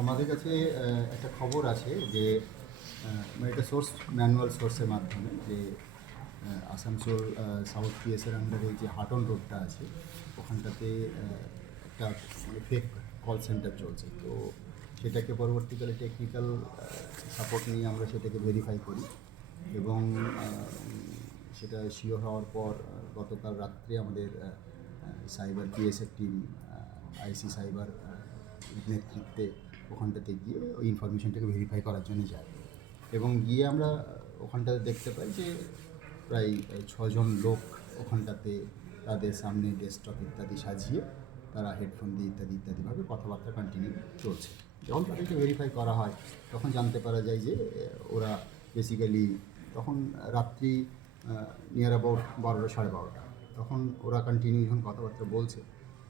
আমাদের কাছে একটা খবর আছে যে মানে এটা সোর্স ম্যানুয়াল সোর্সের মাধ্যমে যে আসানসোল সাউথ পিএসের আন্ডারে যে হাটন রোডটা আছে, ওখানটাতে একটা ফেক কল সেন্টার চলছে। তো সেটাকে পরবর্তীকালে টেকনিক্যাল সাপোর্ট নিয়ে আমরা সেটাকে ভেরিফাই করি এবং সেটা শিওর হওয়ার পর গতকাল রাত্রে আমাদের সাইবার পিএসের টিম আইসি সাইবার নেতৃত্বে ওখানটাতে গিয়ে ওই ইনফরমেশনটাকে ভেরিফাই করার জন্য যাই এবং গিয়ে আমরা ওখানটাতে দেখতে পাই যে প্রায় ছজন লোক ওখানটাতে তাদের সামনে ডেস্কটপ ইত্যাদি সাজিয়ে তারা হেডফোন দিয়ে ইত্যাদি ইত্যাদিভাবে কথাবার্তা কন্টিনিউ চলছে। যখন তাদেরকে ভেরিফাই করা হয়, তখন জানতে পারা যায় যে ওরা বেসিক্যালি তখন রাত্রি নিয়ার অ্যাবাউট বারোটা, সাড়ে বারোটা। তখন ওরা কন্টিনিউ যখন কথাবার্তা বলছে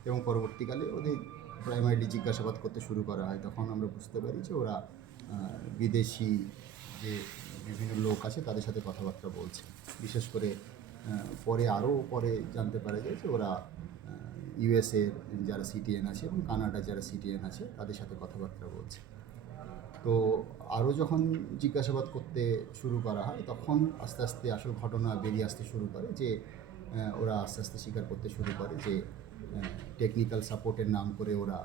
এবং পরবর্তীকালে ওদের প্রাইমারিলি জিজ্ঞাসাবাদ করতে শুরু করা হয়, তখন আমরা বুঝতে পারি যে ওরা বিদেশি যে বিভিন্ন লোক আছে তাদের সাথে কথাবার্তা বলছে। বিশেষ করে পরে আরও পরে জানতে পারা যায় যে ওরা ইউএসএর যারা সিটিএন আছে এবং কানাডার যারা সিটিএন আছে তাদের সাথে কথাবার্তা বলছে। তো আরও যখন জিজ্ঞাসাবাদ করতে শুরু করা হয়, তখন আস্তে আস্তে আসল ঘটনা বেরিয়ে আসতে শুরু করে যে ওরা আস্তে আস্তে স্বীকার করতে শুরু করে যে টেকনিক্যাল সাপোর্টের নাম করে ওরা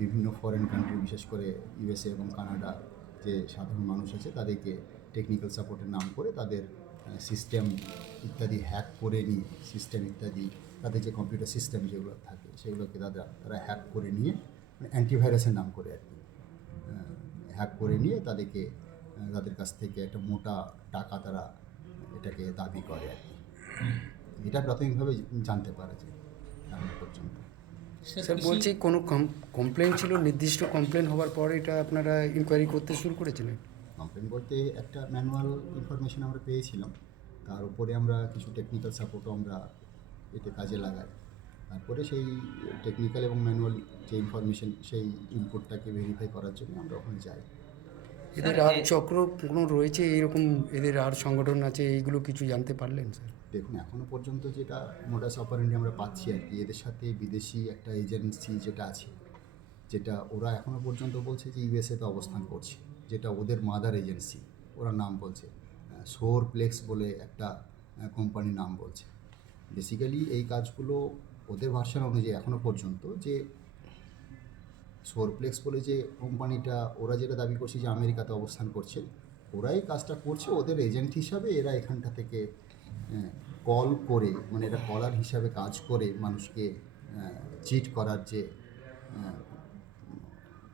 বিভিন্ন ফরেন কান্ট্রি বিশেষ করে ইউএসএ এবং কানাডা যে সাধারণ মানুষ আছে, তাদেরকে টেকনিক্যাল সাপোর্টের নাম করে তাদের সিস্টেম ইত্যাদি হ্যাক করে নিয়ে সিস্টেম ইত্যাদি, তাদের যে কম্পিউটার সিস্টেম যেগুলো থাকে, সেগুলোকে তারা তারা হ্যাক করে নিয়ে মানে অ্যান্টিভাইরাসের নাম করে আর কি হ্যাক করে নিয়ে তাদেরকে তাদের কাছ থেকে একটা মোটা টাকা তারা এটাকে দাবি করে আর কি এটা প্রাথমিকভাবে জানতে পারা যায় এখন পর্যন্ত। স্যার বলছি কোনো কমপ্লেন ছিল? নির্দিষ্ট কমপ্লেন হওয়ার পর এটা আপনারা ইনকোয়ারি করতে শুরু করেছিলেন? কমপ্লেন বলতে একটা ম্যানুয়াল ইনফরমেশন আমরা পেয়েছিলাম। তার উপরে আমরা কিছু টেকনিক্যাল সাপোর্টও আমরা এতে কাজে লাগাই। তারপরে সেই টেকনিক্যাল এবং ম্যানুয়াল যে ইনফরমেশন সেই ইনপুটটাকে ভেরিফাই করার জন্য আমরা ওখানে যাই। এদের আর চক্র কোনো রয়েছে এইরকম এদের আর সংগঠন আছে এইগুলো কিছু জানতে পারলেন স্যার দেখুন এখনও পর্যন্ত যেটা মোটাস অপারেন্ডি আমরা পাচ্ছি আর কি এদের সাথে বিদেশি একটা এজেন্সি যেটা আছে যেটা ওরা এখনও পর্যন্ত বলছে যে ইউএসএতে অবস্থান করছে যেটা ওদের মাদার এজেন্সি ওরা নাম বলছে সোর প্লেক্স বলে একটা কোম্পানির নাম বলছে। বেসিক্যালি এই কাজগুলো ওদের ভার্সন অনুযায়ী এখনও পর্যন্ত যে সোরপ্লেক্স বলে যে কোম্পানিটা ওরা যেটা দাবি করছে যে আমেরিকাতে অবস্থান করছে ওরাই কাজটা করছে। ওদের এজেন্ট হিসাবে এরা এখানটা থেকে কল করে মানে এটা কলার হিসাবে কাজ করে মানুষকে চিট করার যে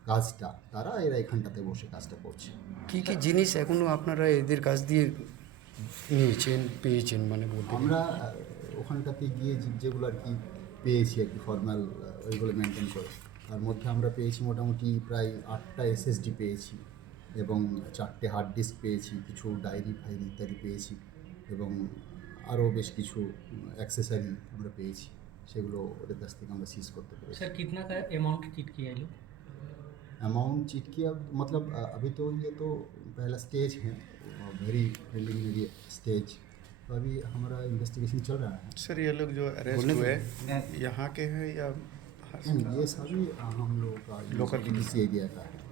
কাজটা তারা এরা এখানটাতে বসে কাজটা করছে। কি কি জিনিস এখনও আপনারা এদের কাছ দিয়ে নিয়েছেন পেয়েছেন মানে আমরা ওখানটাতে গিয়ে যেগুলো আর কি পেয়েছি আর কি ফর্মাল ওইগুলো মেনটেন করে তার মধ্যে আমরা পেয়েছি মোটামুটি প্রায় আটটা এসএসডি পেয়েছি এবং চারটে হার্ড ডিস্ক পেয়েছি কিছু ডায়েরি ফাইরি ইত্যাদি পেয়েছি এবং আরও বেশ কিছু অ্যাক্সেসারি আমরা পেয়েছি সেগুলো ওদের কাছ থেকে আমরা সিজ করতে পেরেছি सर कितना का अमाउंट चिट किया है लोग अमाउंट चीट किया मतलब अ, अभी तो ये तो पहला स्टेज है वेरी प्रिलिमिनरी स्टेज तो अभी हमारा इन्वेस्टिगेशन चल रहा है। सर ये लोग जो अरेस्ट हुए यहाँ के हैं या नहीं, ये सभी हम लोग का लोकल किसी एरिया का है।